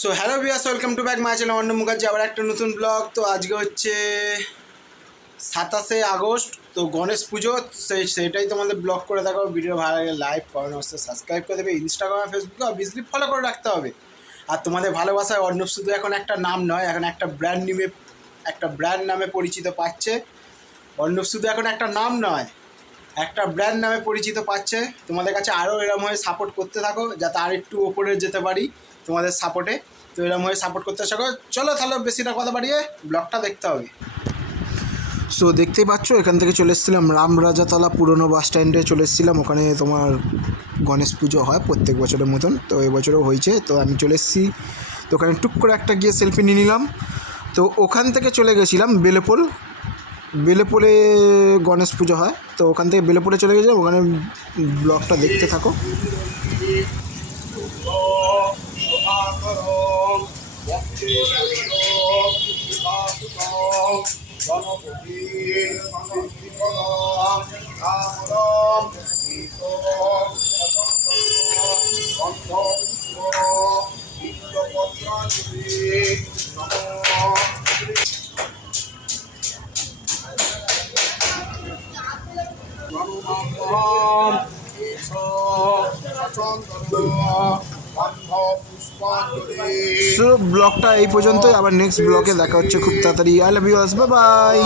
So hello viewers, welcome to back my channel অন্য মুখার্জি, আবার একটা নতুন ব্লগ। তো আজকে হচ্ছে 27 আগস্ট, তো গণেশ পুজো। সেটাই তোমাদের ব্লগ করে দেখো। ভিডিও ভালো লাগে লাইক কমেন্ট অবশ্যই সাবস্ক্রাইব করে দেবে। ইনস্টাগ্রাম ফেসবুকে অবভিয়াসলি ফলো করে রাখতে হবে। আর তোমাদের ভালোবাসায় অর্ণব শুধু এখন একটা নাম নয়, এখন একটা ব্র্যান্ড নামে পরিচিত পাচ্ছে। অর্ণব শুধু এখন একটা নাম নয়, একটা ব্র্যান্ড নামে পরিচিত পাচ্ছে। তোমাদের কাছে আরও এরম হয়ে সাপোর্ট করতে থাকো, যাতে আর একটু ওপরে যেতে পারি তোমাদের সাপোর্টে। তো এরম হয়ে সাপোর্ট করতে থাকো। চলো তাহলে বেশি না কথা বাড়িয়ে ব্লগটা দেখতে হবে। সো দেখতেই পাচ্ছ, এখান থেকে চলে এসেছিলাম রামরাজাতলা পুরনো বাস স্ট্যান্ডে চলে এসেছিলাম। ওখানে তোমার গণেশ পুজো হয় প্রত্যেক বছরের মতন, তো এবছরও হয়েছে। তো আমি চলে এসেছি, তো ওখানে টুক করে একটা গিয়ে সেলফি নিয়ে নিলাম। তো ওখান থেকে চলে গেছিলাম বেলেপুলে গণেশ পুজো হয়, তো ওখান থেকে বেলেপুলে চলে গেছিলাম। ওখানে ব্লগটা দেখতে থাকো। সো ব্লগটা এই পর্যন্তই, আবার নেক্সট ব্লগে দেখা হচ্ছে খুব তাড়াতাড়ি। I love you, bye by.